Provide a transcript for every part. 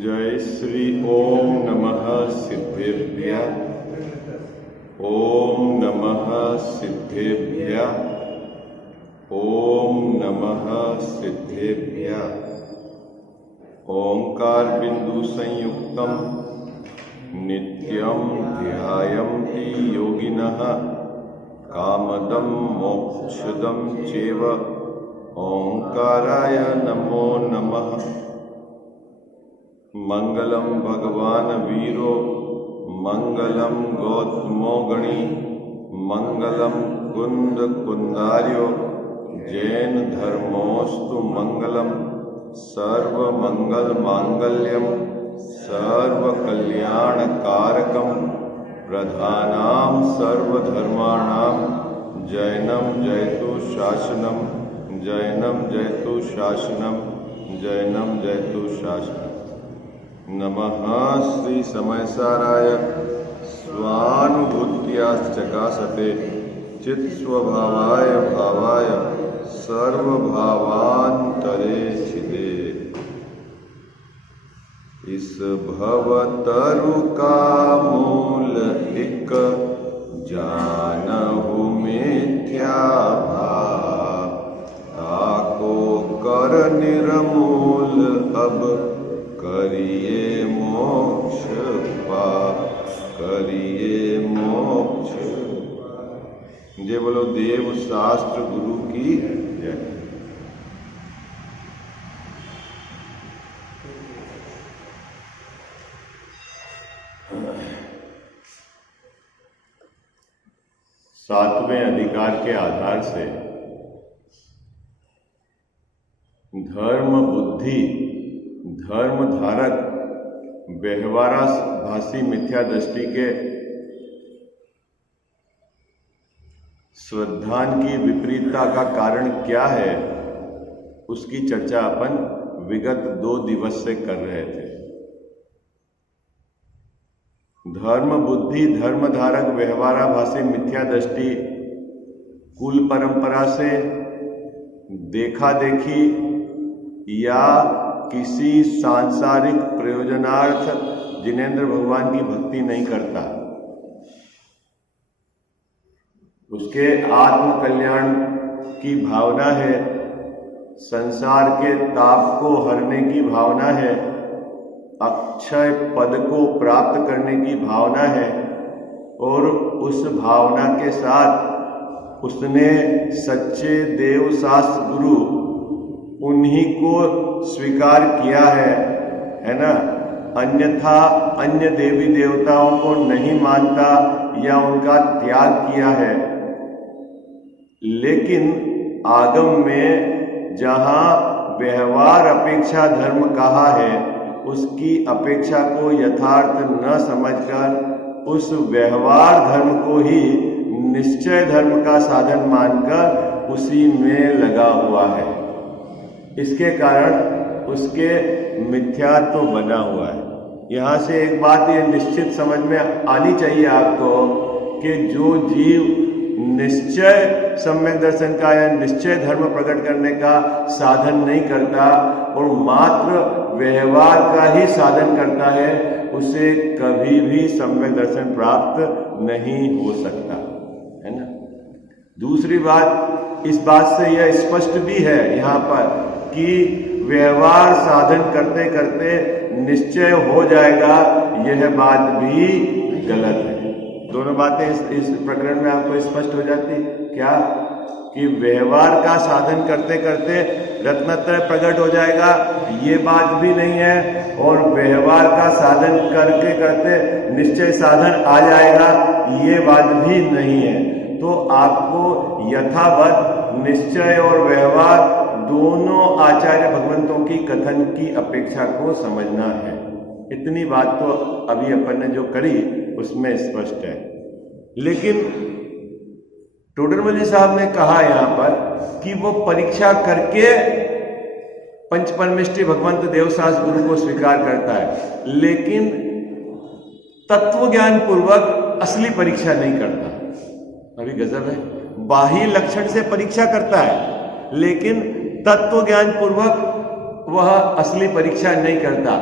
जय श्री ओम नमः सिद्धेभ्यः। ओम नमः सिद्धेभ्यः। ओम नमः सिद्धेभ्यः। ओंकार बिंदु संयुक्तम नित्यं ध्यायन्ति योगिनः कामदं मोक्षदं चैव। ओंकाराय नमो नमः। मंगलम भगवान वीरो मंगलम गौतमो गणी मंगलम कुंद कुंदार्यो जैन धर्मोस्तु मंगलम सर्व मंगल मांगल्यम सर्व कल्याण कारकम प्रधानाम सर्वधर्माणाम जैनम जयतु शासनम जैनम जयतु शासनम जैनम जयतु शासनम। नमः श्री समयसाराय स्वानुभूत्याश्चकासते चित्स्वभावाय भावाय सर्वभावान्तरे छिदे। इस भवतरु का मूल एक जानहु मिथ्या भाव ताको कर निर्मूल अब करिए मोक्ष पाप करिए मोक्ष। जय बोलो देव शास्त्र गुरु की जय। सातवें अधिकार के आधार से धर्म बुद्धि धर्म धारक व्यवहाराभासी मिथ्या दृष्टि के श्रद्धान की विपरीतता का कारण क्या है, उसकी चर्चा अपन विगत 2 दिवस से कर रहे थे। धर्म बुद्धि धर्म धारक व्यवहाराभासी मिथ्या दृष्टि कुल परंपरा से देखा देखी या किसी सांसारिक प्रयोजनार्थ जिनेंद्र भगवान की भक्ति नहीं करता, उसके आत्म कल्याण की भावना है, संसार के ताप को हरने की भावना है, अक्षय पद को प्राप्त करने की भावना है और उस भावना के साथ उसने सच्चे देव शास्त्र गुरु उन्हीं को स्वीकार किया है ना। अन्यथा अन्य देवी देवताओं को नहीं मानता या उनका त्याग किया है। लेकिन आगम में जहां व्यवहार अपेक्षा धर्म कहा है, उसकी अपेक्षा को यथार्थ न समझकर उस व्यवहार धर्म को ही निश्चय धर्म का साधन मानकर उसी में लगा हुआ है। इसके कारण उसके मिथ्यात्व बना हुआ है। यहाँ से एक बात ये निश्चित समझ में आनी चाहिए आपको कि जो जीव निश्चय सम्यक दर्शन का या निश्चय धर्म प्रकट करने का साधन नहीं करता और मात्र व्यवहार का ही साधन करता है, उसे कभी भी सम्यक दर्शन प्राप्त नहीं हो सकता, है ना। दूसरी बात, इस बात से यह स्पष्ट भी है यहाँ पर कि व्यवहार साधन करते करते निश्चय हो जाएगा, यह बात भी गलत है। दोनों बातें इस प्रकरण में आपको स्पष्ट हो जाती क्या कि व्यवहार का साधन करते करते रत्नत्रय प्रकट हो जाएगा, ये बात भी नहीं है, और व्यवहार का साधन करते करते निश्चय साधन आ जाएगा, ये बात भी नहीं है। तो आपको यथावत निश्चय और व्यवहार दोनों आचार्य भगवंतों की कथन की अपेक्षा को समझना है। इतनी बात तो अभी अपन ने जो करी उसमें स्पष्ट है। लेकिन टोडरमल साहब ने कहा यहाँ पर कि वो परीक्षा करके पंचपरमेष्ठी भगवंत देवशास गुरु को स्वीकार करता है, लेकिन तत्व ज्ञान पूर्वक असली परीक्षा नहीं करता। अभी गजब है। बाह्य लक्षण से परीक्षा करता है, लेकिन तत्व ज्ञान पूर्वक वह असली परीक्षा नहीं करता।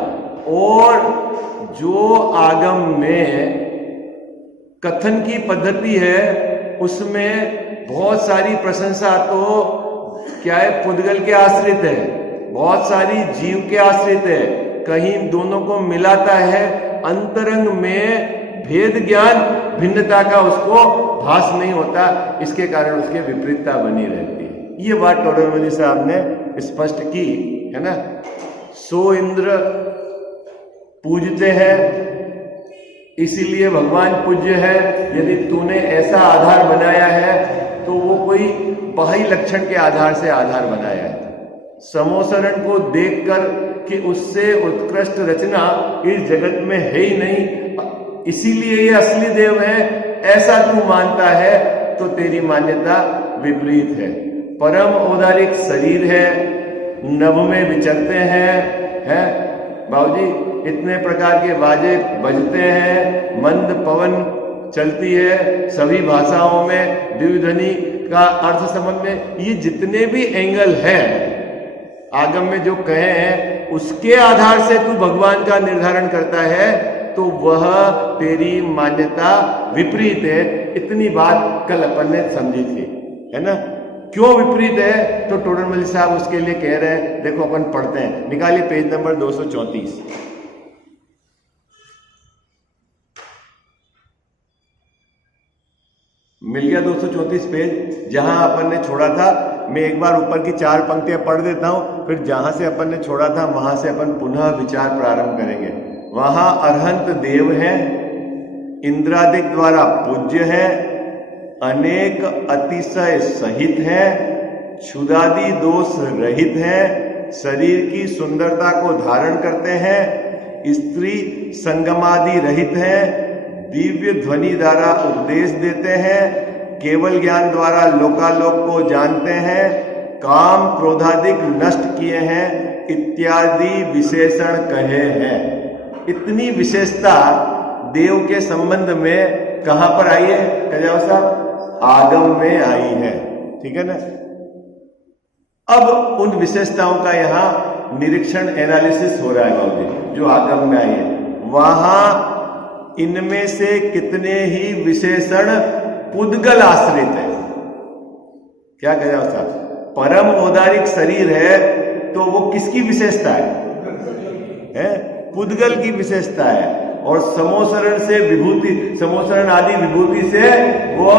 और जो आगम में कथन की पद्धति है उसमें बहुत सारी प्रशंसा तो क्या है, पुद्गल के आश्रित है, बहुत सारी जीव के आश्रित है, कहीं दोनों को मिलाता है, अंतरंग में भेद ज्ञान भिन्नता का उसको भास नहीं होता, इसके कारण उसके विपरीतता बनी रहती है। ये बात टोडरमल साहब ने स्पष्ट की है ना। सो इंद्र पूजते हैं इसीलिए भगवान पूज्य है। यदि तूने ऐसा आधार बनाया है तो वो कोई बाह्य लक्षण के आधार से आधार बनाया है। समोसरण को देखकर कि उससे उत्कृष्ट रचना इस जगत में है ही नहीं, इसीलिए ये असली देव है, ऐसा तू मानता है तो तेरी मान्यता विपरीत है। परम औदारिक शरीर है, नभ में विचरते हैं बाबूजी, इतने प्रकार के बाजे बजते हैं, मंद पवन चलती है, सभी भाषाओं में द्विध्वनि का अर्थ संबंध में, ये जितने भी एंगल हैं आगम में जो कहे हैं उसके आधार से तू भगवान का निर्धारण करता है तो वह तेरी मान्यता विपरीत है। इतनी बात कल अपन ने समझी थी, है ना। क्यों विपरीत है तो टोडरमल साहब उसके लिए कह रहे हैं, देखो अपन पढ़ते हैं, निकालिए पेज नंबर 234। मिल गया 234 पेज, जहां अपन ने छोड़ा था। मैं एक बार ऊपर की 4 पंक्तियां पढ़ देता हूं, फिर जहां से अपन ने छोड़ा था वहां से अपन पुनः विचार प्रारंभ करेंगे। वहां अरहंत देव हैं, इंद्रादिक द्वारा पूज्य है, अनेक अतिशय सहित है, क्षुदादि दोष रहित है, शरीर की सुंदरता को धारण करते हैं, स्त्री संगमादि रहित है, दिव्य ध्वनि द्वारा उपदेश देते हैं, केवल ज्ञान द्वारा लोकालोक को जानते हैं, काम क्रोधादिक नष्ट किए हैं इत्यादि विशेषण कहे हैं। इतनी विशेषता देव के संबंध में कहां पर आई है कजाव साहब? आगम में आई है, ठीक है ना। अब उन विशेषताओं का यहां निरीक्षण एनालिसिस हो रहा है बाबूजी, जो आगम में आई है। वहां इनमें से कितने ही विशेषण पुद्गल आश्रित है। क्या कहा साहब? परम औदारिक शरीर है तो वो किसकी विशेषता है? पुद्गल की विशेषता है। और समोसरण से विभूति, समोसरण आदि विभूति से वो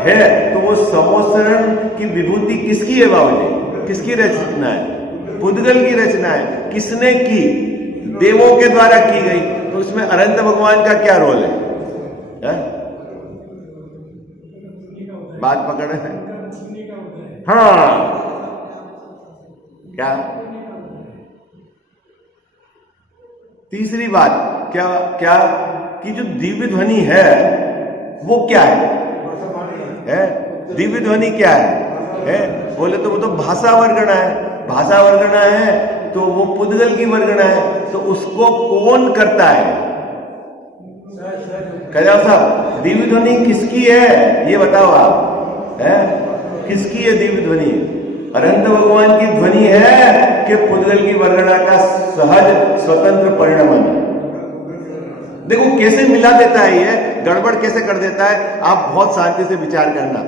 है, तो वो समोसरण की विभूति किसकी है बाबूजी? किसकी रचना है? पुद्गल की रचना है। किसने की? देवों के द्वारा की गई। तो उसमें अनंत भगवान का क्या रोल है? बात पकड़ है? हाँ, क्या तीसरी बात क्या क्या कि जो दिव्य ध्वनि है वो क्या है? दिव्य ध्वनि क्या है? बोले तो वो तो भाषा वर्गणा है। भाषा वर्गणा है तो वो पुद्गल की वर्गणा है, तो उसको कौन करता है? कजाव साहब, दिव्य ध्वनि किसकी है ये बताओ आप, किसकी है दिव्य ध्वनि? अनंत भगवान की ध्वनि है कि पुद्गल की वर्गणा का सहज स्वतंत्र परिणमन? देखो कैसे मिला देता है, ये गड़बड़ कैसे कर देता है। आप बहुत शांति से विचार करना।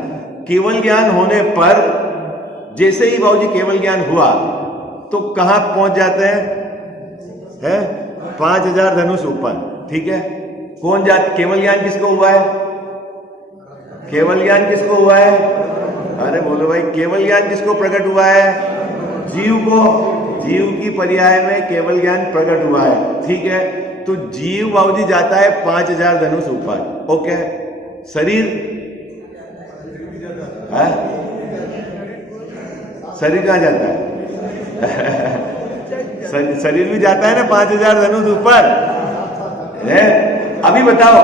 केवल ज्ञान होने पर जैसे ही बाबूजी केवल ज्ञान हुआ तो कहां पहुंच जाते हैं? 5000 धनुष ऊपर, ठीक है। कौन जात? केवल ज्ञान किसको हुआ है? केवल ज्ञान किसको हुआ है? अरे बोलो भाई, केवल ज्ञान किसको प्रकट हुआ है? जीव को। जीव की पर्याय में केवल ज्ञान प्रकट हुआ है, ठीक है। तो जीव बाबूजी जाता है 5000 धनुष ऊपर, ओके। शरीर शरीर कहां जाता है? शरीर भी जाता है ना 5000 धनुष ऊपर है। अभी बताओ,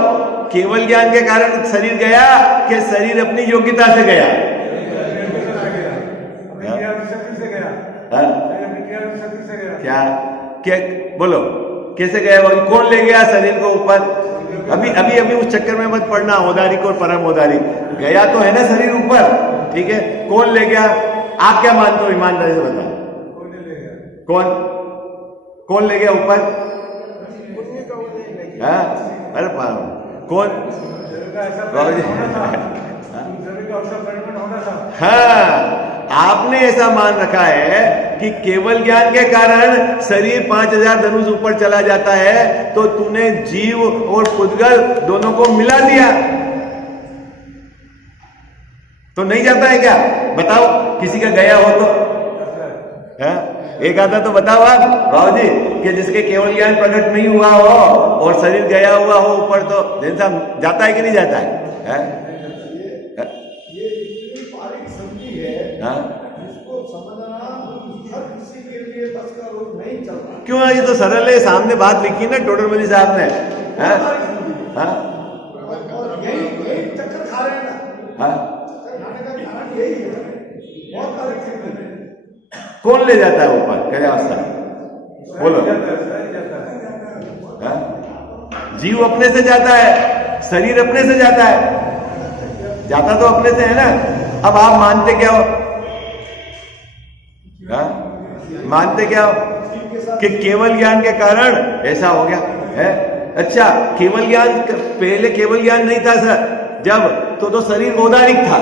केवल ज्ञान के कारण शरीर गया कि शरीर अपनी योग्यता से गया? क्या क्या बोलो, कैसे गया? कौन ले गया शरीर को ऊपर? अभी अभी अभी उस चक्कर में मत पड़ना, औदारिक और परम औदारिक। गया तो है ना शरीर ऊपर, ठीक है, कौन ले गया? आप क्या मानते हो, ईमानदारी से बता, कौन कौन ले गया ऊपर? हाँ? अरे कौन? हाँ, आपने ऐसा मान रखा है कि केवल ज्ञान के कारण शरीर 5000 धनुष ऊपर चला जाता है, तो तूने जीव और पुद्गल दोनों को मिला दिया, तो नहीं जाता है क्या? बताओ, किसी का गया हो तो है? एक आता तो बताओ आप भाव जी, कि जिसके केवल ज्ञान प्रकट नहीं हुआ हो और शरीर गया हुआ हो ऊपर, तो जैन साहब जाता है कि नहीं जाता है? ये इतनी बारीक समझी है, इसको समझना हर किसी के लिए बस का रोग नहीं चल रहा। क्यों? ये तो सरल है, सामने बात लिखी ना टोडरमल साहब ने। यही चक्कर खा रहे हैं ना, खाने का कारण यही है, बहुत बारीक समझी है। कौन ले जाता है ऊपर? क्या अवस्था? बोलो। जीव अपने से जाता है, शरीर अपने से जाता है, जाता तो अपने से है ना। अब आप मानते क्या हो? मानते क्या हो? कि केवल ज्ञान के कारण ऐसा हो गया है। अच्छा, केवल ज्ञान, पहले केवल ज्ञान नहीं था सर, जब तो शरीर औदारिक था,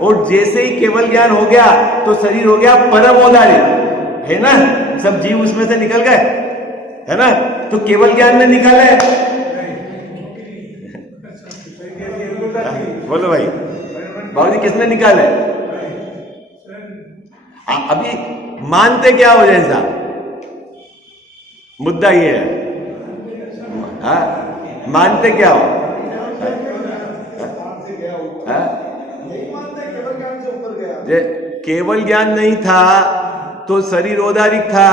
और जैसे ही केवल ज्ञान हो गया तो शरीर हो गया परम औदारिक, है ना। सब जीव उसमें से निकल गए, है ना। तो केवल ज्ञान ने निकाले। बोलो भाई, बाबूजी किसने निकाले? अभी मानते क्या हो जैन साहब? मुद्दा ये है, मानते क्या हो? केवल ज्ञान नहीं था तो शरीर औदारिक था,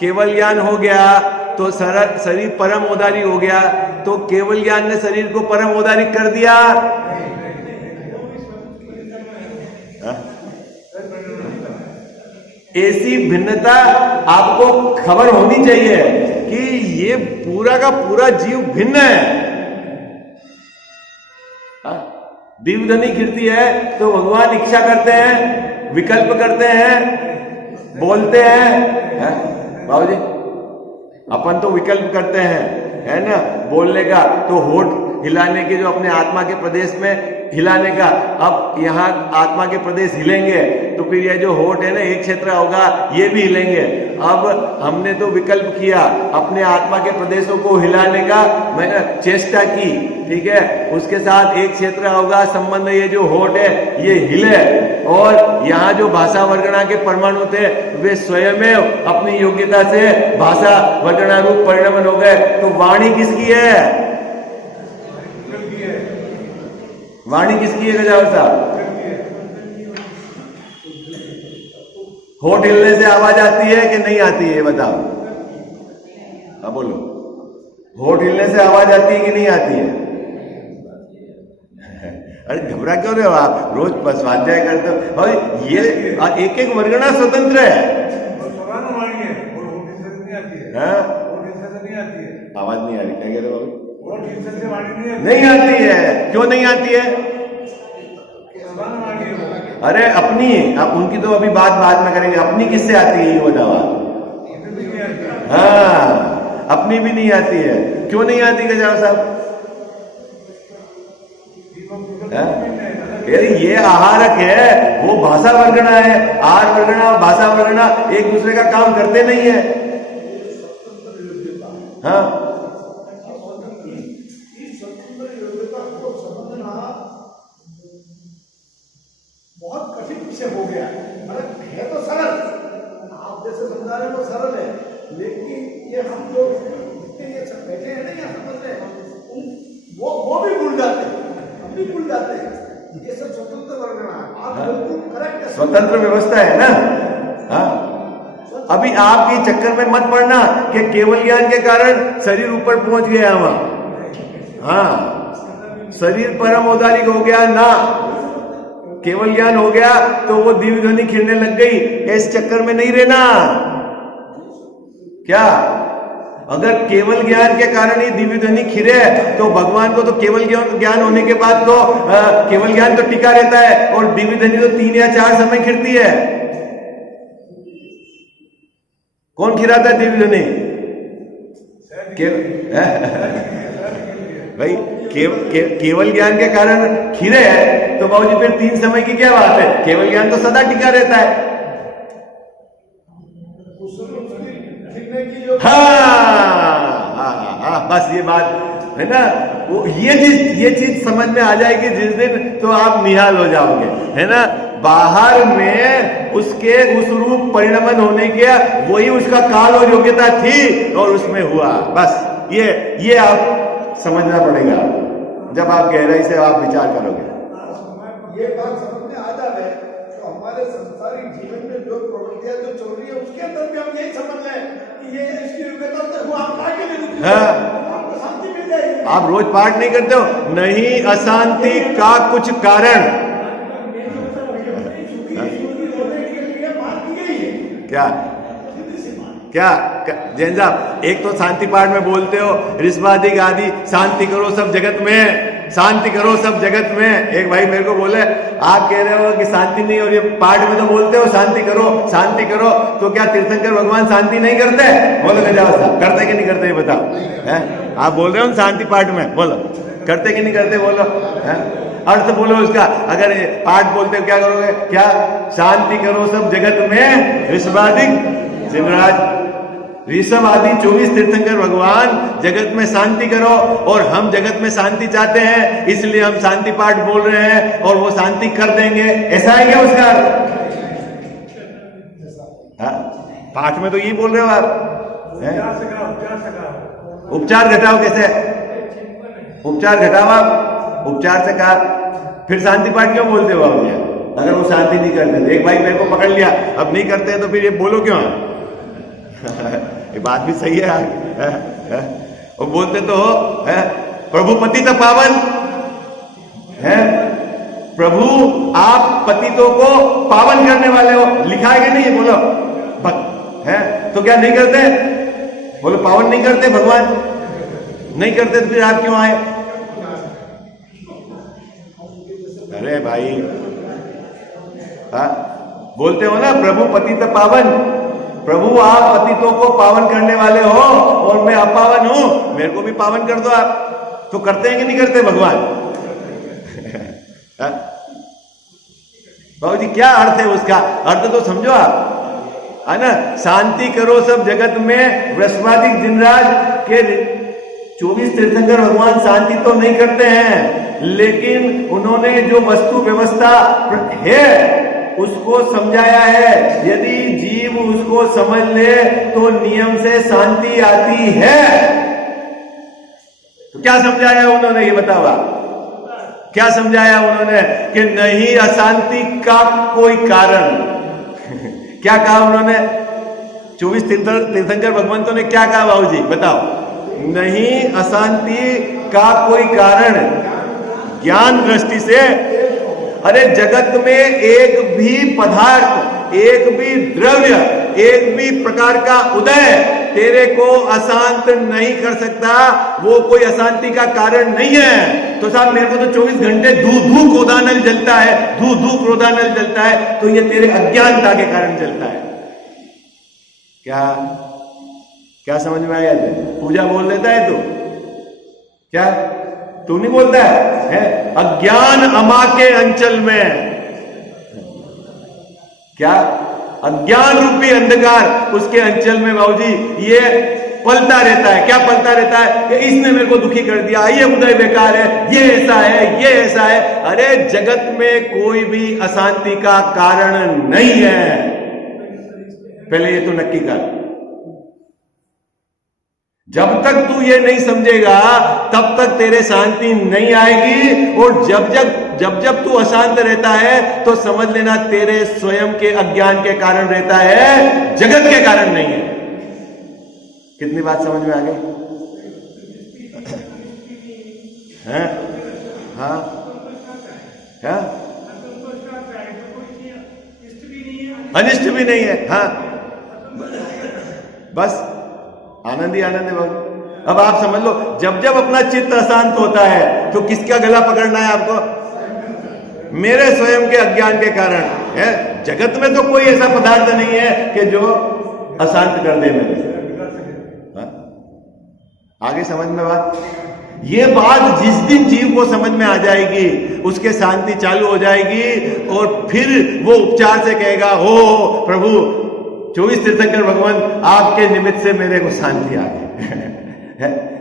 केवल ज्ञान हो गया तो शरीर परम औदारिक हो गया, तो केवल ज्ञान ने शरीर को परम औदारिक कर दिया। ऐसी भिन्नता आपको खबर होनी चाहिए कि ये पूरा का पूरा जीव भिन्न है। दीवधनी कीर्ति है तो भगवान इच्छा करते हैं, विकल्प करते हैं, बोलते हैं। बाबूजी अपन तो विकल्प करते हैं, है ना, बोलने का तो होठ हिलाने के, जो अपने आत्मा के प्रदेश में हिलाने का। अब यहाँ आत्मा के प्रदेश हिलेंगे तो फिर ये जो होठ है ना, एक क्षेत्र होगा, ये भी हिलेंगे। अब हमने तो विकल्प किया अपने आत्मा के प्रदेशों को हिलाने का, मैंने चेष्टा की, ठीक है, उसके साथ एक क्षेत्र होगा संबंध, ये जो होठ है ये हिले, और यहाँ जो भाषा वर्गणा के परमाणु थे वे स्वयं अपनी योग्यता से भाषा वर्गणा रूप परिणमन हो गए। तो वाणी किसकी है? वाणी किसकी है गजावर साहब? होठ हिलने से आवाज आती है कि नहीं आती है, बताओ। अब बोलो, होठ हिलने से आवाज आती है कि नहीं आती है? अरे घबरा क्यों रहे हो आप? रोज स्वाध्याय करते हो, और ये एक एक वर्गणा स्वतंत्र है। आवाज नहीं आ रही, क्या कह रहे हो? नहीं आती है। क्यों नहीं आती है? अरे अपनी, अब उनकी तो अभी बात बाद में करेंगे, अपनी किससे आती है ये बताओ। हाँ, अपनी भी नहीं आती है। क्यों नहीं आती गजाव साहब? ये आहारक है, वो भाषा वर्गणा है। आहार वर्गणा और भाषा वर्गणा एक दूसरे का काम करते नहीं है। हाँ, बहुत कठिन विषय हो गया है तो सरल, आप जैसे समझा रहे हो सरल है, लेकिन ये हम लोग ये सब बैठे हैं ना यहाँ समझ रहे हैं, वो भी भूल जाते हैं, हम भी भूल जाते हैं। ये सब स्वतंत्र वर्गणा है, आप बिल्कुल करेक्ट है, स्वतंत्र व्यवस्था है ना। हाँ, अभी आप ये चक्कर में मत पड़ना कि केवल ज्ञान के कारण शरीर ऊपर पहुंच गया वहां। हाँ, शरीर परम औदारिक हो गया ना, केवल ज्ञान हो गया तो वो दिव्य ध्वनि खिलने लग गई। इस चक्कर में नहीं रहना क्या? अगर केवल ज्ञान के कारण ही दिव्य ध्वनि खिरे है तो भगवान को तो केवल ज्ञान होने के बाद तो केवल ज्ञान तो टिका रहता है और दिव्य ध्वनि तो 3 या 4 समय खिरती है। कौन खिराता है दिव्य ध्वनि? भाई केवल ज्ञान के कारण खिरे है तो बाबूजी फिर 3 समय की क्या बात है? केवल ज्ञान तो सदा टिका रहता है। हाँ, बस ये बात है ना, वो ये चीज समझ में आ जाएगी जिस दिन तो आप निहाल हो जाओगे, है ना। बाहर में उसके उस रूप परिणमन होने के वही उसका काल और योग्यता थी और उसमें हुआ। बस ये आप समझना पड़ेगा जब आप गहराई से आप विचार करोगे। ये बात समझ में आ जाए तो हमारे संसारिक जीवन में जो प्रवृत्तियां जो चल रही है उसके अंदर भी हम यही समझ लें कि ये इसकी योग्यता से हुआ, आप आगे ले लीजिए, आपको शांति मिल जाएगी। आप रोज पाठ नहीं करते हो? नहीं, अशांति का कुछ कारण क्या जैन साहब, एक तो शांति पाठ में बोलते हो ऋषभादिक आदि शांति करो सब जगत में, शांति करो सब जगत में। एक भाई मेरे को बोले आप कह रहे हो कि शांति नहीं, और ये पाठ में तो बोलते हो शांति करो, तो क्या तीर्थंकर भगवान शांति नहीं करते? बोलो गजाओ साहब, करते कि नहीं करते ये बताओ, है? आप बोल रहे हो शांति पाठ में, बोलो करते कि नहीं करते? बोलो, है? अर्थ बोलो उसका। अगर पाठ बोलते हो क्या करोगे? क्या शांति करो सब जगत में, ऋषभादिक जिनराज ऋषभ आदि 24 तीर्थंकर भगवान जगत में शांति करो, और हम जगत में शांति चाहते हैं इसलिए हम शांति पाठ बोल रहे हैं और वो शांति कर देंगे, ऐसा है क्या उसका? पाठ में तो यही बोल रहे हो आप, उपचार घटाओ। कैसे उपचार घटाओ? आप उपचार से कहा, फिर शांति पाठ क्यों बोलते हो आप? अगर वो शांति नहीं करते, एक भाई मेरे को पकड़ लिया, अब नहीं करते हैं तो फिर ये बोलो क्यों? ये बात भी सही है, और बोलते तो हो, है प्रभु पतित पावन है, प्रभु आप पतितों को पावन करने वाले हो, लिखा है कि नहीं? बोलो है, तो क्या नहीं करते? बोलो पावन नहीं करते भगवान, नहीं करते तो फिर आप क्यों आए? अरे भाई, बोलते हो ना प्रभु पतित पावन, प्रभु आप पतितों को पावन करने वाले हो और मैं अपावन हूं, मेरे को भी पावन कर दो आप। तो करते हैं कि नहीं करते भगवान? बाबू जी क्या अर्थ है उसका? अर्थ तो समझो आप, है ना। शांति करो सब जगत में, वृषभादिक जिनराज के 24 तीर्थंकर भगवान शांति तो नहीं करते हैं, लेकिन उन्होंने जो वस्तु व्यवस्था है उसको समझाया है। यदि जीव उसको समझ ले तो नियम से शांति आती है। तो क्या समझाया उन्होंने, ये बताओ आप, क्या समझाया उन्होंने? कि नहीं अशांति का कोई कारण। क्या कहा उन्होंने? 24 तीर्थंकर भगवंतों ने क्या कहा बाबू जी बताओ? नहीं अशांति का कोई कारण ज्ञान दृष्टि से। अरे जगत में एक भी पदार्थ, एक भी द्रव्य, एक भी प्रकार का उदय तेरे को अशांत नहीं कर सकता, वो कोई अशांति का कारण नहीं है। तो साहब मेरे को तो 24 घंटे धू क्रोधानल जलता है, धू क्रोधानल जलता है, तो ये तेरे अज्ञानता के कारण जलता है। क्या समझ में आया? पूजा बोल देता है तू, क्या तू नहीं बोलता है? अज्ञान अमा के अंचल में, क्या अज्ञान रूपी अंधकार उसके अंचल में बाबूजी ये पलता रहता है। क्या पलता रहता है? कि इसने मेरे को दुखी कर दिया, ये उदय बेकार है, ये ऐसा है, ये ऐसा है। अरे जगत में कोई भी अशांति का कारण नहीं है, पहले ये तो नक्की कर। जब तक तू ये नहीं समझेगा तब तक तेरे शांति नहीं आएगी, और जब तू अशांत रहता है तो समझ लेना तेरे स्वयं के अज्ञान के कारण रहता है, जगत के कारण नहीं है। कितनी बात समझ में आ गई? हाँ हाँ, अनिष्ट भी नहीं है। हाँ बस आनंद ही आनंद है भक्त। अब आप समझ लो, जब जब अपना चित्त अशांत होता है तो किसका गला पकड़ना है आपको? मेरे स्वयं के अज्ञान के कारण है। जगत में तो कोई ऐसा पदार्थ नहीं है कि जो अशांत कर दे मेरे। आगे समझ में बात? ये बात जिस दिन जीव को समझ में आ जाएगी, उसके शांति चालू हो जाएगी और फिर वो उपचार से कहेगा, हो प्रभु 24 तीर्थंकर भगवान आपके निमित्त से मेरे को शांति आ गई।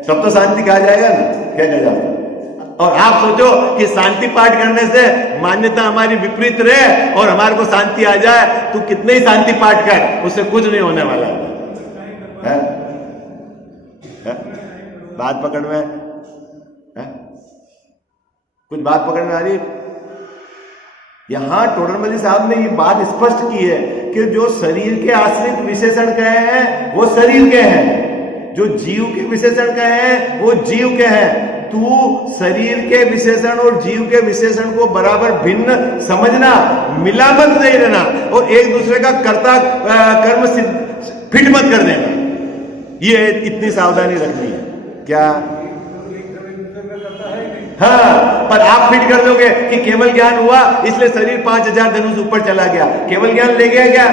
सब तो शांति कहा जाएगा ना, क्या कहा जाएगा? और आप सोचो कि शांति पाठ करने से मान्यता हमारी विपरीत रहे और हमारे को शांति आ जाए, तो कितने ही शांति पाठ कर, उससे कुछ नहीं होने वाला है। बात पकड़ में है? कुछ बात पकड़ में आ रही? यहां टोडरमल साहब ने ये बात स्पष्ट की है कि जो शरीर के आश्रित विशेषण कहे हैं वो शरीर के हैं, जो जीव के विशेषण कहे हैं वो जीव के हैं। तू शरीर के विशेषण और जीव के विशेषण को बराबर भिन्न समझना, मिलावट नहीं रहना और एक दूसरे का कर्ता कर्म फिट मत कर देना। ये इतनी सावधानी रखनी है। क्या? हाँ, पर आप फिट कर दोगे कि केवल ज्ञान हुआ इसलिए शरीर 5000 धनुष ऊपर चला गया। केवल ज्ञान ले गया क्या?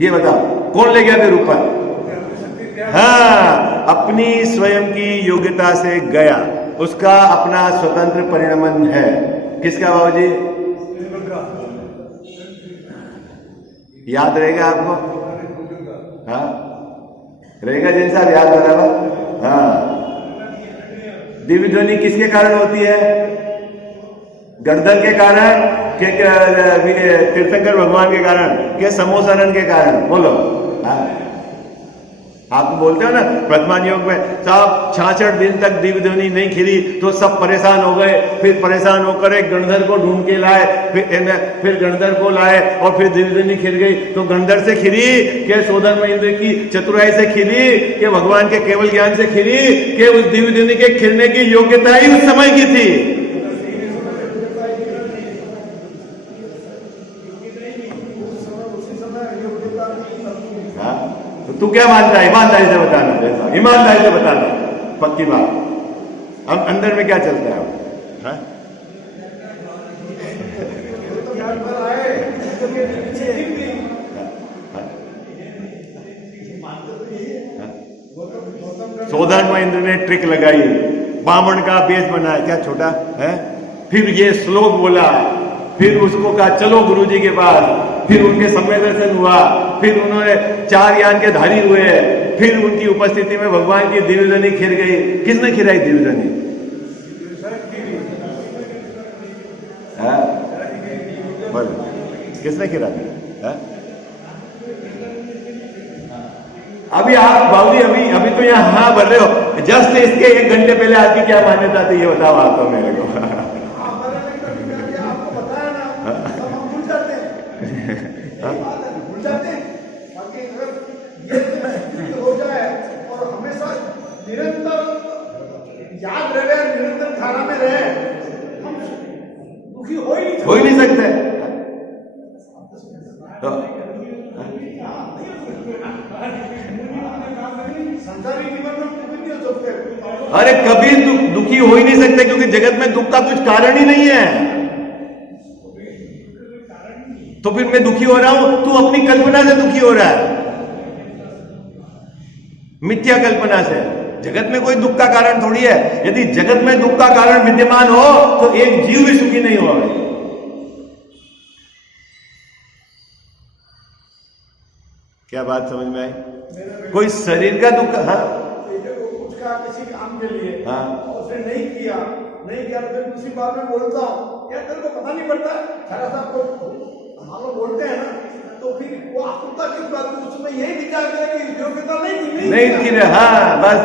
ये बताओ, कौन ले गया फिर ऊपर? हाँ, अपनी स्वयं की योग्यता से गया, उसका अपना स्वतंत्र परिणमन है। किसका बाबूजी? याद रहेगा आपको? हाँ रहेगा जैन साहब, याद बराबर? हाँ, दिव्य ध्वनि किसके कारण होती है? गर्दन के कारण के तीर्थंकर भगवान के कारण के समोसरण के कारण? बोलो। हाँ? आप तो बोलते हो ना वर्तमान योग में साहब 66 दिन तक दिव्य ध्वनि नहीं खिली तो सब परेशान हो गए, फिर परेशान होकर एक गणधर को ढूंढ के लाए, फिर गणधर को लाए और फिर दिव्य ध्वनि खिल गई। तो गणधर से खिली के सोदन महेंद्र की चतुराई से खिली के भगवान के केवल ज्ञान से खिली के उस दिव्य ध्वनि के खिलने की योग्यता ही उस समय की थी। तू क्या मानता है? ईमानदारी से बताना, ईमानदारी से बताना, पक्की बात। हम अंदर में क्या चलता है? हाँ? सोधन महेंद्र ने ट्रिक लगाई, बामण का बेस बनाया, क्या छोटा है, फिर ये श्लोक बोला, फिर उसको कहा चलो गुरुजी के पास, फिर उनके समय दर्शन हुआ, फिर उन्होंने 4 यान के धारी हुए, फिर उनकी उपस्थिति में भगवान की दिव्य ध्वनि खिल गई। किसने खिलाई दिव्य ध्वनि? किसने खिलाई? अभी आप बाबूजी अभी तो यहाँ हाँ बोल रहे हो, जस्ट इसके 1 घंटे पहले आपकी क्या मान्यता थी ये बताओ आप तो मेरे को। याद रहे, निरंतर धारा में रहे, हम दुखी हो ही नहीं सकते। तो संसारी जीवन में दुखी नहीं हो सकते। अरे कभी दुखी हो ही नहीं सकते क्योंकि जगत में दुख का कुछ कारण ही नहीं है। तो फिर मैं दुखी हो रहा हूं, तू अपनी कल्पना से दुखी हो रहा है, मिथ्या कल्पना से। जगत में कोई दुख का कारण थोड़ी है। यदि जगत में दुख का कारण विद्यमान हो तो एक जीव भी सुखी नहीं होगा। क्या बात समझ में आई? कोई शरीर का दुख, हाँ कुछ का किसी काम के लिए, हाँ, और उसने नहीं किया तो फिर उसी बात में बोलता हूँ, क्या तेरे को पता नहीं पड़ता? खरा साहब को हम लोग बोलते हैं ना, तो फिर वो आकुलता किस बात को, उसमें यही विचार करे कि योग्यता नहीं थी। हाँ बस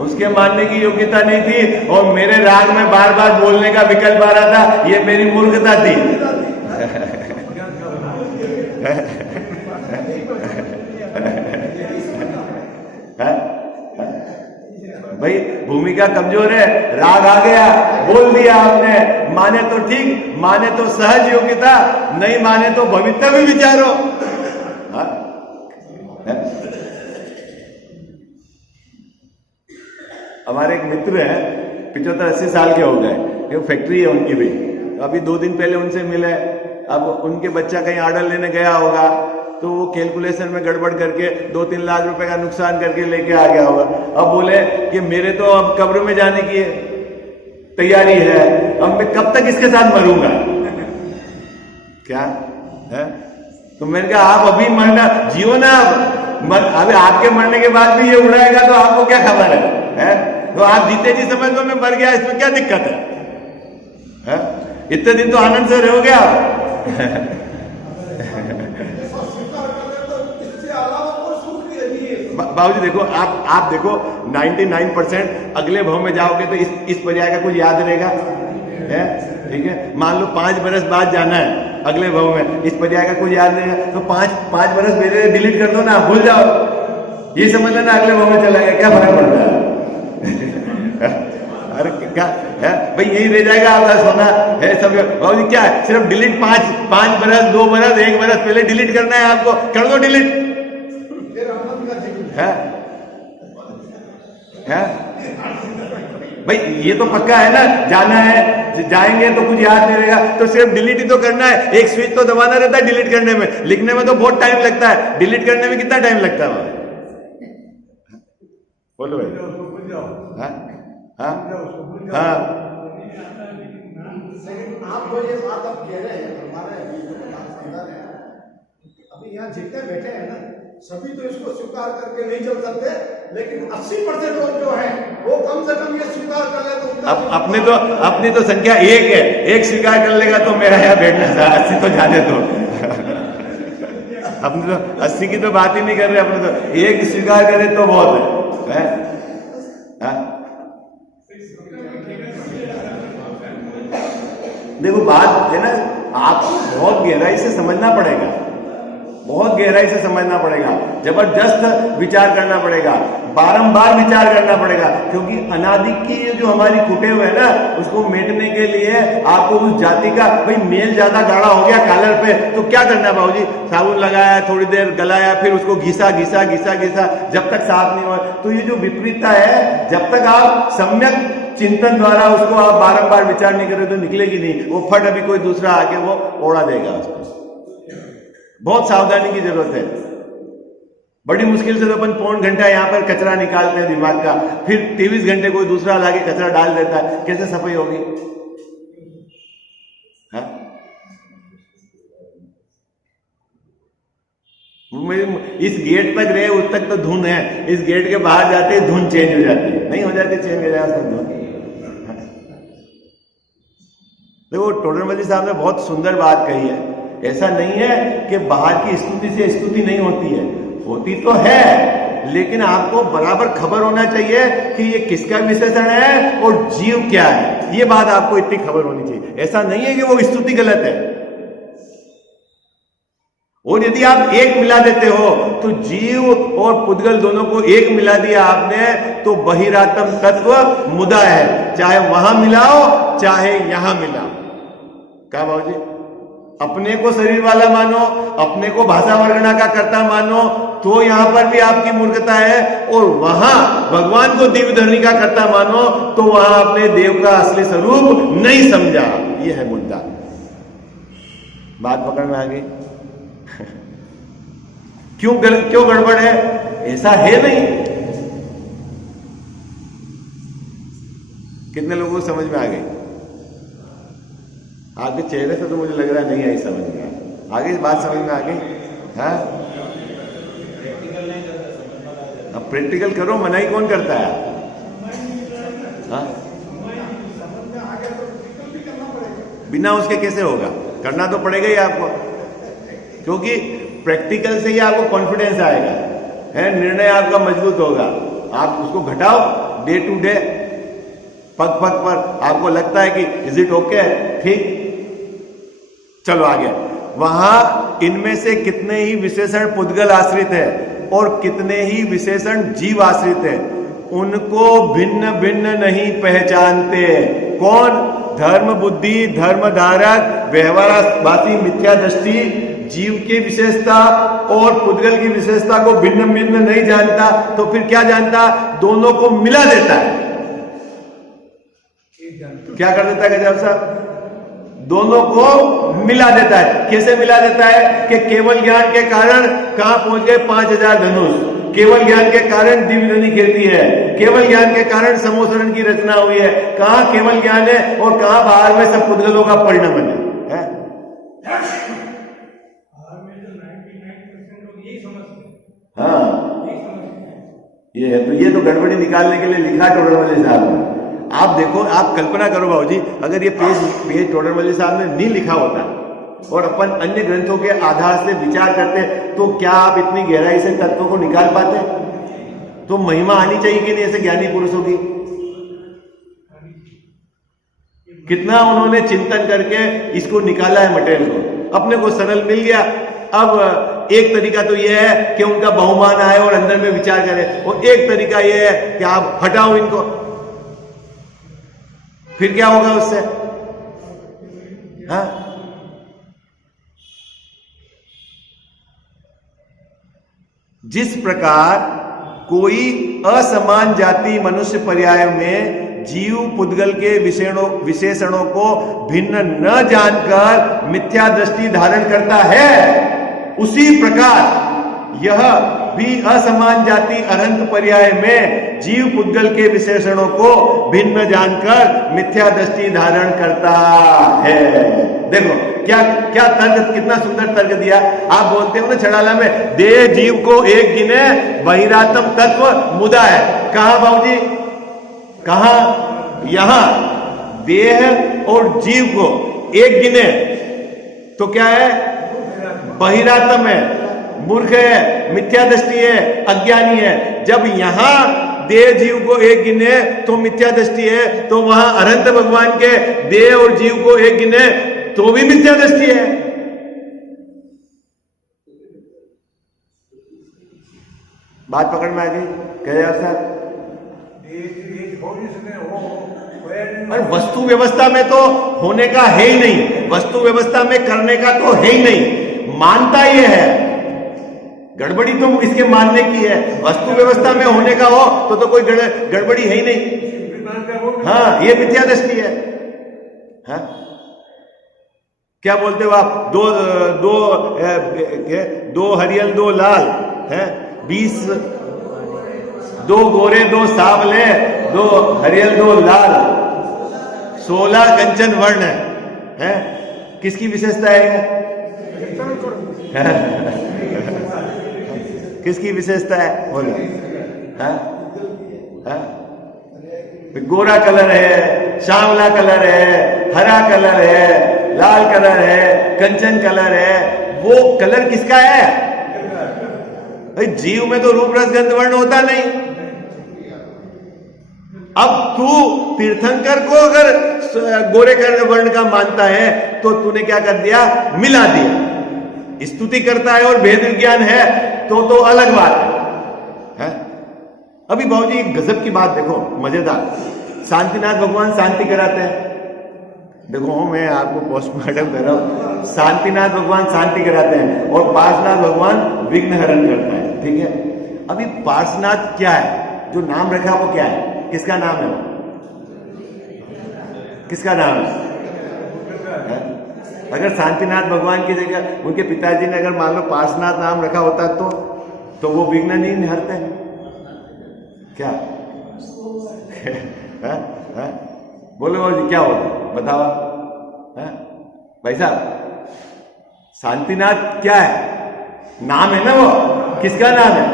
उसके मानने की योग्यता नहीं थी और मेरे राग में बार बार बोलने का विकल्प आ रहा था, ये मेरी मूर्खता थी। भाई भूमिका कमजोर है, राग आ गया, बोल दिया आपने, माने तो ठीक, माने तो सहज योग्यता, नहीं माने तो भविष्य भी विचारो। मित्र है, 75-80 साल के हो गए, ये फैक्ट्री है उनकी भी। अभी 2 दिन पहले उनसे मिले। अब उनके बच्चा कहीं ऑर्डर लेने गया होगा, तो वो कैलकुलेशन में गड़बड़ करके 2-3 लाख रुपए का नुकसान करके लेके आ गया होगा। अब बोले कि मेरे तो अब कब्र में जाने की तैयारी है, अब मैं कब तक इसके साथ मरूंगा। क्या है? तो मैंने कहा आप अभी मरना जियो ना, अभी आपके मरने के बाद भी ये उड़ाएगा तो आपको क्या खबर है? तो आप जीते जी समझ लो मैं मर गया, इसमें क्या दिक्कत है? इतने दिन तो आनंद से रहोगे आप। बाबूजी देखो, आप देखो 99% अगले भव में जाओगे तो इस पर्याय का कुछ याद रहेगा है? ठीक है, मान लो 5 बरस बाद जाना है अगले भव में, इस पर्याय का कुछ याद नहीं है तो 5 बरस मेरे डिलीट कर दो ना, भूल जाओ, ये समझ लेना अगले भव में चला गया, क्या फर्क पड़ता है? अरे क्या है भाई, यही रह जाएगा आपका सोना है सब। बाबूजी क्या है, सिर्फ डिलीट 5 बरस 2 बरस 1 बरस पहले डिलीट करना है आपको, कर दो डिलीट है? भाई ये तो पक्का है ना, जाना है, जाएंगे तो कुछ याद नहीं रहेगा, तो सिर्फ डिलीट ही तो करना है। एक स्विच तो दबाना रहता है डिलीट करने में, लिखने में तो बहुत टाइम लगता है, डिलीट करने में कितना टाइम लगता है? बोलो भाई। हाँ हाँ हाँ, आप जो ये बात आप कह रहे हैं, हमारे अभी यहाँ जितने बैठे हैं ना, सभी तो इसको स्वीकार करके नहीं चल सकते, लेकिन 80% लोग जो हैं वो कम से कम ये स्वीकार कर ले तो अपनी तो संख्या 1 है, 1 स्वीकार कर लेगा तो मेरा यहाँ बैठना था, 80 तो जाने दो। अपने तो 80 की तो बात ही नहीं कर रहे, अपने तो 1 स्वीकार करे तो बहुत है? देखो बात है ना, आपको बहुत गहराई से समझना पड़ेगा, बहुत गहराई से समझना पड़ेगा, जबरदस्त विचार करना पड़ेगा, बारंबार विचार करना पड़ेगा, क्योंकि अनादि की जो हमारी कुटे हुए है ना, उसको मेटने के लिए आपको उस जाति का, भाई मेल ज्यादा गाढ़ा हो गया कॉलर पे, तो क्या करना है बाबूजी, साबुन लगाया, थोड़ी देर गलाया, फिर उसको घिसा घिसा घिसा घिसा जब तक साफ नहीं हो। तो ये जो विपरीतता है, जब तक आप सम्यक चिंतन द्वारा उसको आप बारंबार विचार नहीं करें तो निकलेगी नहीं, वो फट अभी कोई दूसरा आके वो ओढ़ा देगा उसको। बहुत सावधानी की जरूरत है। बड़ी मुश्किल से तो अपन 1.25 घंटा यहाँ पर कचरा निकालते हैं दिमाग का, फिर 23 घंटे कोई दूसरा लाके कचरा डाल देता है, कैसे सफाई होगी? इस गेट तक रहे उस तक तो धुन है, इस गेट के बाहर जाते धुन चेंज हो जाती है, नहीं हो जाती चेंज हो जाती धुन। देखो टोडरमल जी साहब ने बहुत सुंदर बात कही है, ऐसा नहीं है कि बाहर की स्तुति से स्तुति नहीं होती है, होती तो है, लेकिन आपको बराबर खबर होना चाहिए कि ये किसका विशेषण है और जीव क्या है, ये बात आपको इतनी खबर होनी चाहिए। ऐसा नहीं है कि वो स्तुति गलत है, और यदि आप एक मिला देते हो तो जीव और पुद्गल दोनों को एक मिला दिया आपने, तो बहिरात्म तत्व मुदा है, चाहे वहां मिलाओ चाहे यहां मिलाओ। क्या बाबूजी, अपने को शरीर वाला मानो, अपने को भाषा वर्णना का कर्ता मानो, तो यहां पर भी आपकी मूर्खता है, और वहां भगवान को दिव्य धरनी का कर्ता मानो तो वहां अपने देव का असली स्वरूप नहीं समझा। यह है मुद्दा। बात पकड़ में आ गई? क्यों गड़बड़ है? ऐसा है नहीं। कितने लोगों को समझ में आ गई? आपके चेहरे से तो मुझे लग रहा नहीं आई समझ में। आगे बात समझ में आ गई? हाँ, अब प्रैक्टिकल करो, मनाही कौन करता है? हाँ, बिना उसके कैसे होगा? करना तो पड़ेगा ही आपको, क्योंकि प्रैक्टिकल से ही आपको कॉन्फिडेंस आएगा, है, निर्णय आपका मजबूत होगा। आप उसको घटाओ डे टू डे, पग पग पर आपको लगता है कि इज इट ओके, ठीक, चलो आगे। वहां इनमें से कितने ही विशेषण पुद्गल आश्रित है और कितने ही विशेषण जीव आश्रित है, उनको भिन्न भिन्न नहीं पहचानते। कौन? धर्म बुद्धि, धर्म धारक, व्यवहारवादी मिथ्या दृष्टि जीव की विशेषता और पुद्गल की विशेषता को भिन्न भिन्न नहीं जानता, तो फिर क्या जानता? दोनों को मिला देता है। क्या कर देता है गजब साहब? दोनों को मिला देता है। कैसे मिला देता है कि केवल ज्ञान के कारण कहां पहुंच गए? 5000 धनुष। केवल ज्ञान के कारण दिव्यधनी खेती है। केवल ज्ञान के कारण समोसरण की रचना हुई है। कहां केवल ज्ञान है और कहां बाहर में सब पुद्गलों का परिणमन है? हाँ, ये है। तो ये तो गड़बड़ी निकालने के लिए लिखा टोडरमल साहब ने। आप देखो, आप कल्पना करो बाबूजी, अगर ये पेज टोडरमल साहब ने नहीं लिखा होता और अपन अन्य ग्रंथों के आधार से विचार करते तो क्या आप इतनी गहराई से तत्वों को निकाल पाते? तो महिमा आनी चाहिए कि नहीं ऐसे ज्ञानी पुरुषों की? कितना उन्होंने चिंतन करके इसको निकाला है मटेरियल को। अपने को सरल मिल गया। अब एक तरीका तो यह है कि उनका बहुमान आए और अंदर में विचार करें, और एक तरीका यह है कि आप हटाओ इनको। फिर क्या होगा उससे? हाँ, जिस प्रकार कोई असमान जाति मनुष्य पर्याय में जीव पुद्गल के विशेषणों को भिन्न न जानकर मिथ्या दृष्टि धारण करता है, उसी प्रकार यह भी असमान जाति अनंत पर्याय में जीव पुद्गल के विशेषणों को भिन्न जानकर मिथ्या दृष्टि धारण करता है। देखो क्या क्या तर्क, कितना सुंदर तर्क दिया। आप बोलते हो ना छड़ाला में, देह जीव को एक गिने बहिरात्म तत्व मुदा है। कहां बाबूजी? कहां? यहां देह और जीव को एक गिने तो क्या है? बहिरात्म है, मूर्ख है, मिथ्या दृष्टि है, अज्ञानी है। जब यहां देह जीव को एक गिने तो मिथ्या दृष्टि है, तो वहां अनंत भगवान के देह और जीव को एक गिने तो भी मिथ्या दृष्टि है। बात पकड़ में आ गई? कह साहब, और वस्तु व्यवस्था में तो होने का है ही नहीं, वस्तु व्यवस्था में करने का तो है ही नहीं, मानता ये है। गड़बड़ी तो इसके मानने की है। वस्तु व्यवस्था में होने का हो तो कोई गड़बड़ी है ही नहीं। हाँ, ये मिथ्या दृष्टि है। हाँ? क्या बोलते हो आप? दो हरियल दो लाल है, 20 दो गोरे दो सांवले, दो हरियल दो लाल, 16 कंचन वर्ण है। किसकी विशेषता है? किसकी विशेषता है? बोलो। गोरा कलर है, सांवला कलर है, हरा कलर है, लाल कलर है, कंचन कलर है। वो कलर किसका है? भाई जीव में तो रूप रस गंध वर्ण होता नहीं। अब तू तीर्थंकर को अगर गोरे वर्ण का मानता है तो तूने क्या कर दिया? मिला दिया। स्तुति करता है और भेद विज्ञान है तो अलग बात है। अभी बाबूजी एक गजब की बात देखो, मजेदार। शांतिनाथ भगवान शांति कराते हैं। देखो मैं आपको पोस्टमार्टम कर रहा हूं। शांतिनाथ भगवान शांति कराते हैं और पार्श्वनाथ भगवान विघ्न हरण करता है। ठीक है, अभी पार्श्वनाथ क्या है? जो नाम रखा वो क्या है? किसका नाम है? किसका नाम है? अगर शांतिनाथ भगवान की जगह उनके पिताजी ने अगर मान लो पार्श्वनाथ नाम रखा होता तो वो विघ्न नहीं हरते क्या? बोलो बोलो क्या होता? बताओ भाई साहब। शांतिनाथ क्या है? नाम है ना वो। किसका नाम है?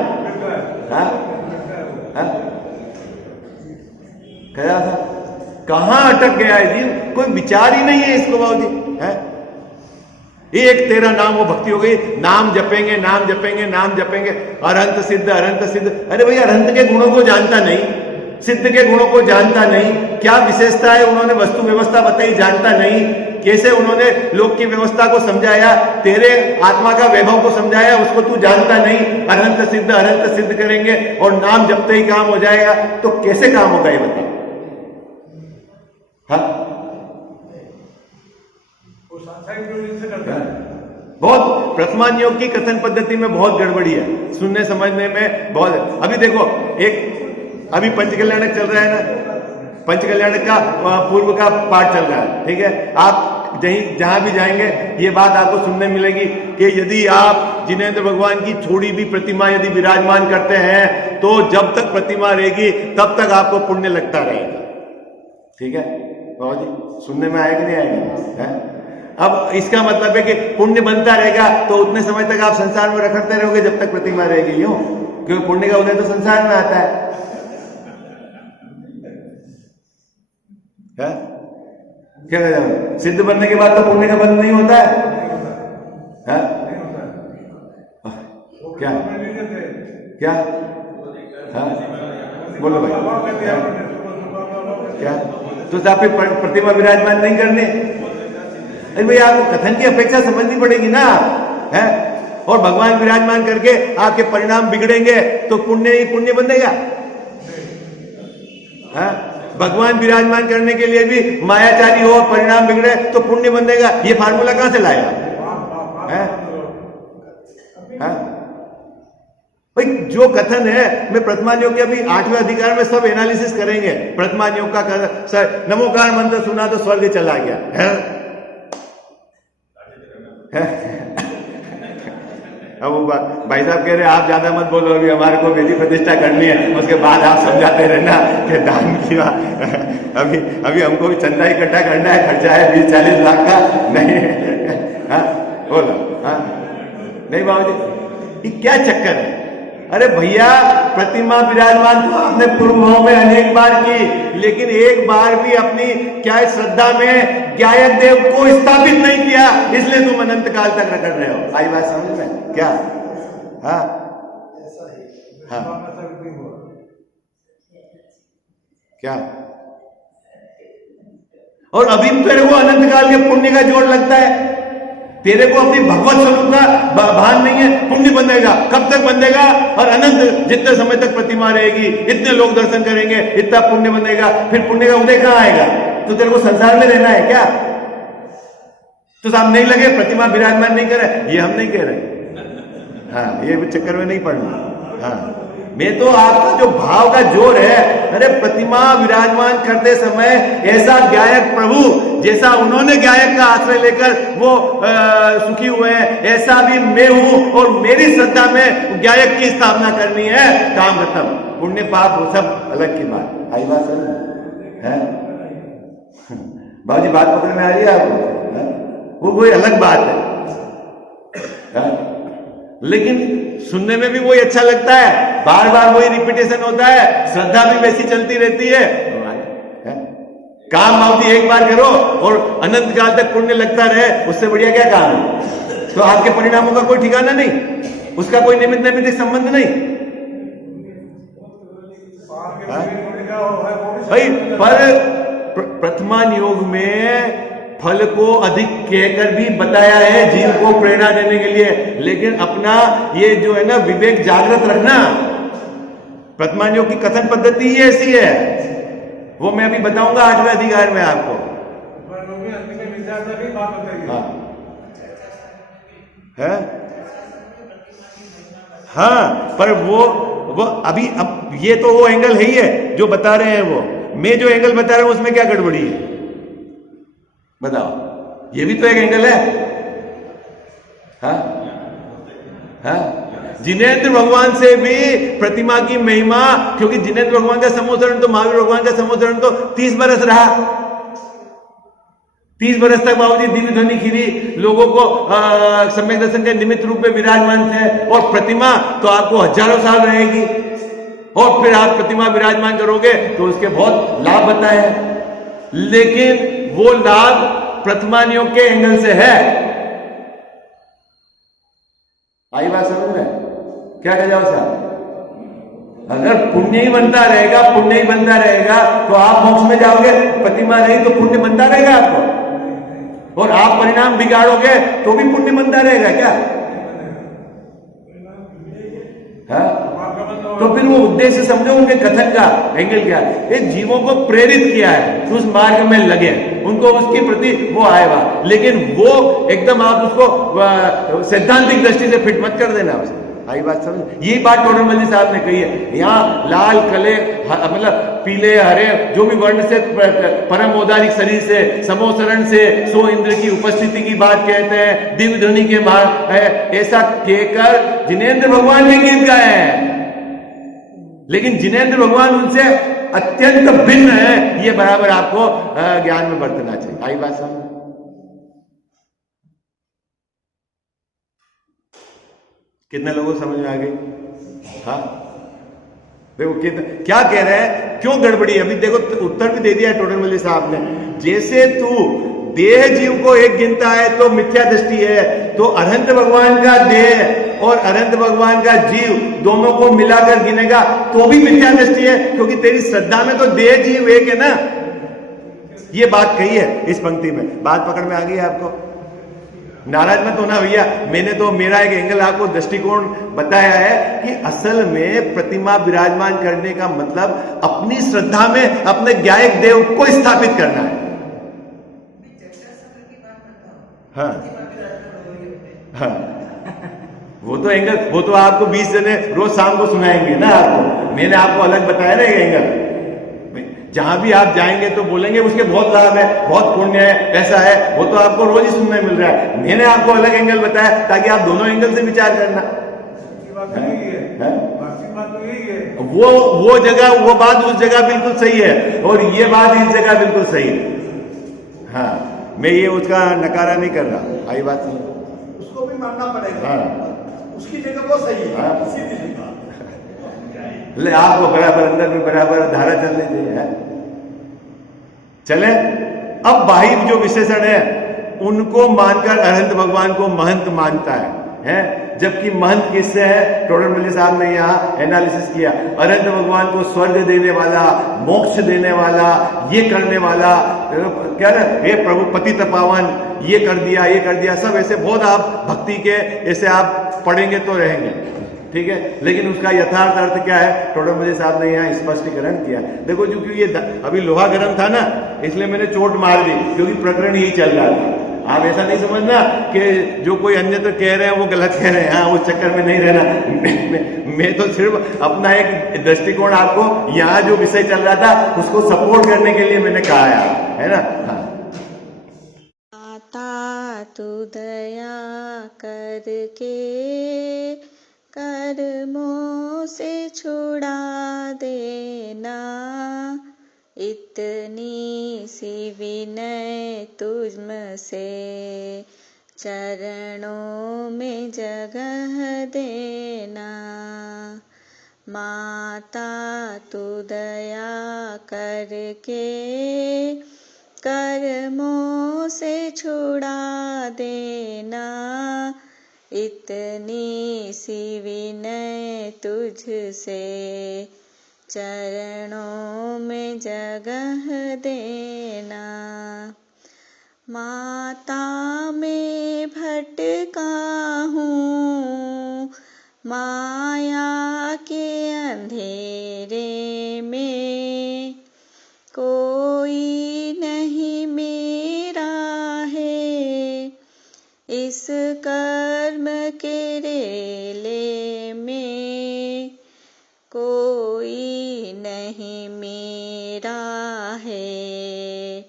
क्या था? कहां अटक गया है जी? कोई विचार ही नहीं है इसको बाबूजी। है एक तेरा नाम, वो भक्ति हो गई। नाम जपेंगे, नाम जपेंगे, नाम जपेंगे, अरंत सिद्ध, अरंत सिद्ध। अरे भैया, अरंत के गुणों को जानता नहीं, सिद्ध के गुणों को जानता नहीं, क्या विशेषता है उन्होंने वस्तु व्यवस्था बताई जानता नहीं, कैसे उन्होंने लोक की व्यवस्था को समझाया, तेरे आत्मा का वैभव को समझाया, उसको तू जानता नहीं। अरंत सिद्ध करेंगे और नाम जपते ही काम हो जाएगा, तो कैसे काम होगा ये बताओ? हाँ? बहुत प्रथमान योग की कथन पद्धति में बहुत गड़बड़ी है, सुनने समझने में बहुत। अभी देखो, एक अभी पंचकल्याणक चल रहा है ना, पंच कल्याण का पूर्व का पाठ चल रहा है, ठीक है। आप जहां भी जाएंगे ये बात आपको सुनने मिलेगी कि यदि आप जिनेंद्र भगवान की छोड़ी भी प्रतिमा यदि विराजमान करते हैं तो जब तक प्रतिमा रहेगी तब तक आपको पुण्य लगता रहेगा, ठीक है। बाबा जी सुनने में आया कि नहीं आएगा? अब इसका मतलब है कि पुण्य बनता रहेगा तो उतने समय तक आप संसार में रखते रहोगे जब तक प्रतिमा रहेगी, यूं, क्योंकि पुण्य का उदय तो संसार में आता है। क्या सिद्ध बनने के बाद तो पुण्य का बंध नहीं होता है? क्या क्या बोलो भाई, क्या तो आप प्रतिमा विराजमान नहीं करने? अरे भाई आपको कथन की अपेक्षा समझनी पड़ेगी ना, है। और भगवान विराजमान करके आपके परिणाम बिगड़ेंगे तो पुण्य ही पुण्य बनेगा, है। भगवान विराजमान करने के लिए भी मायाचारी हो, परिणाम बिगड़े तो पुण्य बनेगा। ये फार्मूला कहां से लाया? भाई जो कथन है, मैं प्रथमान योग के अभी 8वें अधिकार में सब एनालिसिस करेंगे। प्रथमान योग का सर नमोकार मंत्र सुना तो स्वर्ग चला गया है? अब भाई साहब कह रहे आप ज्यादा मत बोलो, अभी हमारे को वेदी प्रतिष्ठा करनी है, उसके बाद आप समझाते रहना कि दान किया। अभी हमको भी चंदा इकट्ठा करना है, खर्चा है 20-40 लाख का, नहीं बोलो, नहीं बाबू जी ये क्या चक्कर है? अरे भैया प्रतिमा विराजमान तो आपने पूर्व में अनेक बार की, लेकिन एक बार भी अपनी क्या श्रद्धा में गायक देव को स्थापित नहीं किया, इसलिए तुम अनंत काल तक रगड़ रहे हो। आई बात समझ में? क्या? हाँ हाँ क्या? और अभी तेरे को अनंत काल के पुण्य का जोड़ लगता है, तेरे को अपनी भगवत स्वरूप का भान नहीं है। पुण्य बनेगा, कब तक बनेगा? और अनंत जितने समय तक प्रतिमा रहेगी, इतने लोग दर्शन करेंगे, इतना पुण्य बनेगा। फिर पुण्य का उदय कहां आएगा? तो तेरे को संसार में रहना है क्या? तो साहब नहीं लगे प्रतिमा विराजमान नहीं करे, ये हम नहीं कह रहे, हाँ ये चक्कर में नहीं पड़ना। हाँ मैं तो आपका जो भाव का जोर है, अरे प्रतिमा विराजमान करते समय ऐसा गायक प्रभु जैसा उन्होंने गायक का आश्रय लेकर वो सुखी हुए हैं, ऐसा भी मैं हूं और मेरी श्रद्धा में गायक की स्थापना करनी है। काम खत्म। पुण्य पाप वो सब अलग की बात। आई बात समझ है? बाबूजी बात पकड़ में आ रही है आपको? वो कोई अलग बात है, लेकिन सुनने में भी वही अच्छा लगता है, बार बार वही रिपीटेशन होता है, श्रद्धा भी वैसी चलती रहती है। काम बाबूजी एक बार करो और अनंत काल तक पुण्य लगता रहे, उससे बढ़िया क्या काम है? तो आपके परिणामों का कोई ठिकाना नहीं, उसका कोई निमित्त नैमित्तिक संबंध नहीं भाई। पर प्रथमान योग में फल को अधिक कहकर भी बताया है जीव को प्रेरणा देने के लिए, लेकिन अपना ये जो है ना विवेक जागृत रखना। प्रथमान योग की कथन पद्धति ही ऐसी है, वो मैं अभी बताऊंगा 8वें अधिकार में आपको। है? हाँ पर वो अभी अब ये तो वो एंगल है ही है जो बता रहे हैं। वो मैं जो एंगल बता रहा हूं उसमें क्या गड़बड़ी है बताओ? ये भी तो एक एंगल है। हाँ हाँ जिनेंद्र भगवान से भी प्रतिमा की महिमा, क्योंकि जिनेंद्र भगवान का समोधरण तो महावीर भगवान का समोधरण तो 30 बरस रहा। 30 बरस तक बाबूजी दिव्य ध्वनि खीरी, लोगों को सम्यक दर्शन के निमित्त रूप में विराजमान थे, और प्रतिमा तो आपको हजारों साल रहेगी, और फिर आप प्रतिमा विराजमान करोगे तो उसके बहुत लाभ बताए, लेकिन वो लाभ प्रथमान योग के एंगल से है। आई बात समझ में? क्या कह जाओ साहब? अगर पुण्य ही बनता रहेगा, पुण्य ही बनता रहेगा तो आप मोक्ष में जाओगे। प्रतिमा नहीं तो पुण्य बनता रहेगा आपको, और आप परिणाम बिगाड़ोगे तो भी पुण्य बनता रहेगा क्या? हाँ? तो फिर वो उद्देश्य समझो, उनके कथन का एंगल क्या है? ये जीवों को प्रेरित किया है उस मार्ग में लगे, उनको उसके प्रति वो आएगा, लेकिन वो एकदम आप उसको सैद्धांतिक दृष्टि से फिट मत कर देना उसको। आई बात समझ? यही बात टोडरमल जी साहब ने कही है। यहाँ लाल कले मतलब पीले हरे जो भी वर्ण से परम औदारिक शरीर से समोसरण से सो इंद्र की उपस्थिति की बात कहते हैं, दिव्य ध्वनि के मार्ग है, ऐसा कहकर जिनेंद्र भगवान ने गीत गाए हैं। लेकिन जिनेंद्र भगवान उनसे अत्यंत भिन्न है, ये बराबर आपको ज्ञान में बरतना चाहिए। आई बात समझ? कितने लोगों को समझ में आ गई? हाँ, देखो क्या कह रहे हैं, क्यों गड़बड़ी? अभी देखो उत्तर भी दे दिया टोडर मल्ली साहब ने। जैसे तू देह जीव को एक गिनता है तो मिथ्या दृष्टि है, तो अनंत भगवान का देह और अनंत भगवान का जीव दोनों को मिलाकर गिनेगा तो भी मिथ्या दृष्टि है, क्योंकि तेरी श्रद्धा में तो देह जीव एक है ना। ये बात कही है इस पंक्ति में। बात पकड़ में आ गई है आपको? नाराज मत होना भैया, मैंने तो मेरा एक एंगल आपको दृष्टिकोण बताया है कि असल में प्रतिमा विराजमान करने का मतलब अपनी श्रद्धा में अपने ज्ञायक देव को स्थापित करना है। हाँ हाँ, वो तो एंगल, वो तो आपको 20 जने रोज शाम को सुनाएंगे ना आपको। मैंने आपको अलग बताया ना एंगल। जहां भी आप जाएंगे तो बोलेंगे उसके बहुत लाभ है, बहुत पुण्य है, ऐसा है, वो तो आपको रोज ही सुनने मिल रहा है। मैंने आपको अलग एंगल बताया ताकि आप दोनों एंगल से विचार करना। वो जगह, वो बात उस जगह बिल्कुल सही है और ये बात इस जगह बिल्कुल सही है। हाँ, मैं ये उसका नकारा नहीं कर रहा। आई बात नहीं, उसको भी मानना पड़ेगा। हाँ, उसकी जगह वो सही है। हाँ, ले आपको बराबर अंदर में बराबर धारा चलने चाहिए। चले, अब बाहिर जो विशेषण है उनको मानकर अनंत भगवान को महंत मानता है, जबकि महंत किससे है? टोडर मल्ली साहब ने यहाँ एनालिसिस किया। अनंत भगवान को स्वर्ग देने वाला, मोक्ष देने वाला, ये करने वाला, क्या ना, हे प्रभु पतित पावन, ये कर दिया, ये कर दिया, सब ऐसे बहुत आप भक्ति के ऐसे आप पढ़ेंगे तो रहेंगे, ठीक है। लेकिन उसका यथार्थ अर्थ क्या है? टोडर मल्ली साहब ने यहाँ स्पष्टीकरण किया। देखो, क्योंकि ये अभी लोहा गर्म था ना, इसलिए मैंने चोट मार दी, क्योंकि प्रकरण यही चल रहा था। आप ऐसा नहीं समझना कि जो कोई अन्य तो कह रहे हैं वो गलत कह रहे हैं। हाँ, उस चक्कर में नहीं रहना। मैं तो सिर्फ अपना एक दृष्टिकोण आपको यहाँ जो विषय चल रहा था उसको सपोर्ट करने के लिए मैंने कहा है ना। हाँ, माता तू दया करके कर्मों से छुड़ा देना, इतनी सी विनय तुझसे चरणों में जगह देना। माता तू दया करके कर्मों से छुड़ा देना, इतनी सी विनय तुझसे चरणों में जगह देना। माता में भटका हूँ माया के अंधेरे में, कोई नहीं मेरा है इस कर्म के रेले में, कोई नहीं मेरा है,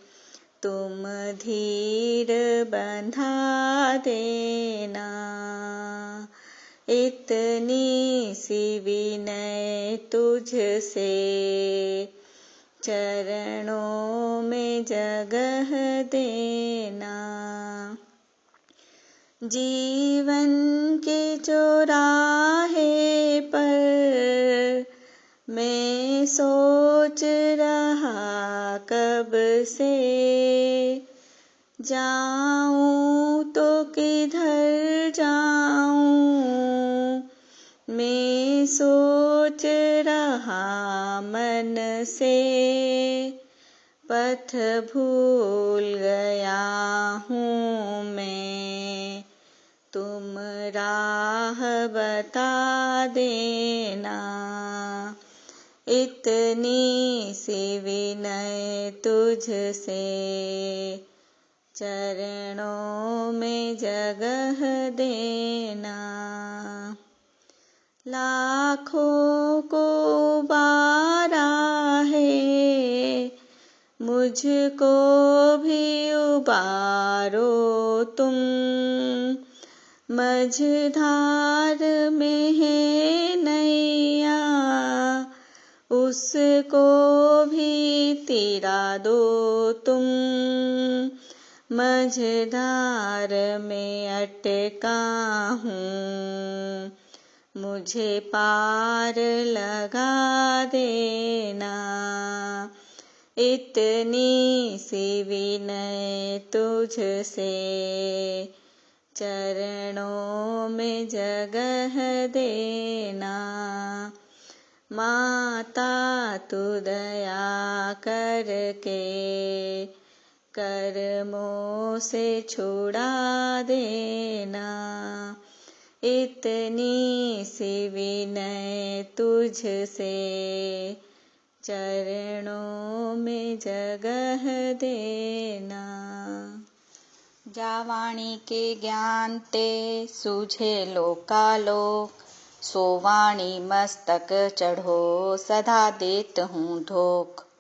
तुम धीर बंधा देना, इतनी सी विनय तुझसे चरणों में जगह देना। जीवन के चौराहे पर मैं सोच रहा कब से, जाऊं तो किधर जाऊं, मैं सोच रहा मन से, पथ भूल गया हूँ मैं, तुम राह बता देना, इतनी सी विनय तुझसे चरणों में जगह देना। लाखों को उबारा है, मुझको भी उबारो तुम। मझधार में है नैया, उसको भी तिरा दो तुम। मझधार में अटका हूँ, मुझे पार लगा देना। इतनी सी विनय तुझसे, चरणों में जगह देना। माता तू दया करके, कर्मों से छुड़ा देना। इतनी सी विनय तुझसे, चरणों में जगह देना। जावाणी के ज्ञान ते सूझे लोकालोक, सोवाणी मस्तक चढ़ो सदा देत हूँ धोख।